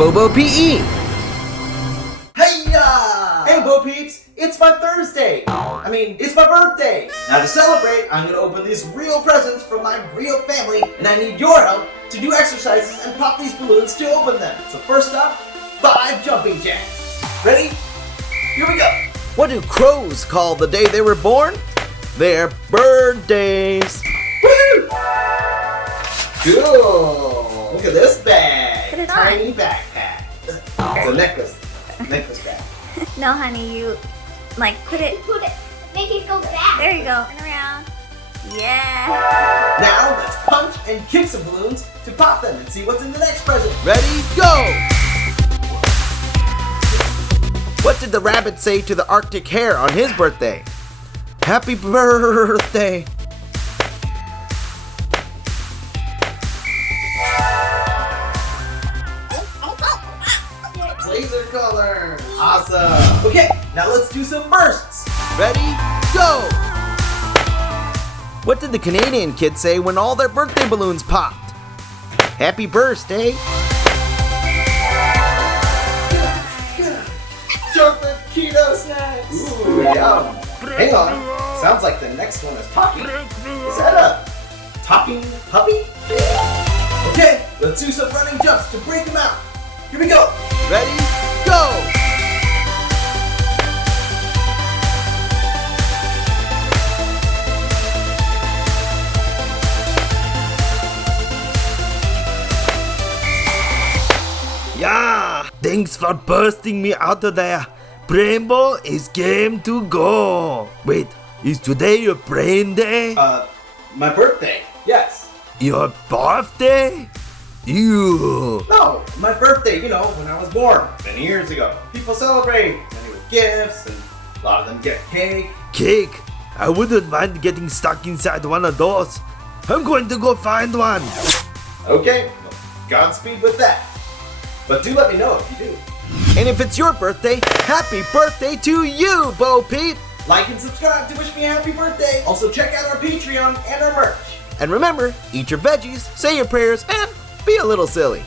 Bobo PE. Hey-ya! Hey, Bo Peeps! It's my Thursday! It's my birthday! Now to celebrate, I'm gonna open these real presents from my real family, and I need your help to do exercises and pop these balloons to open them. So first up, 5 jumping jacks. Ready? Here we go! What do crows call the day they were born? Their birthdays. Woo! Cool! Look at this bag! Put it on. Tiny backpack. It's a necklace bag. No, honey, you put it. Make it go back. There you go. And around. Yeah. Now let's punch and kick some balloons to pop them and see what's in the next present. Ready, go! What did the rabbit say to the Arctic hare on his birthday? Happy birthday! Laser color! Awesome! Okay, now let's do some bursts! Ready, go! What did the Canadian kids say when all their birthday balloons popped? Happy birthday! Chocolate keto snacks! Ooh, yum! Hang on, sounds like the next one is talking. Is that a talking puppy? Okay, let's do some running jumps to break them out. Here we go! Ready, go! Yeah! Thanks for bursting me out of there. Brainbo is game to go. Wait, is today your brain day? My birthday, yes. Your birthday? Ew. No, my birthday, when I was born, many years ago. People celebrate, many with gifts, and a lot of them get cake. Cake? I wouldn't mind getting stuck inside one of those. I'm going to go find one. Okay, well, Godspeed with that. But do let me know if you do. And if it's your birthday, happy birthday to you, Bo Peep. Like and subscribe to wish me a happy birthday. Also check out our Patreon and our merch. And remember, eat your veggies, say your prayers, and be a little silly.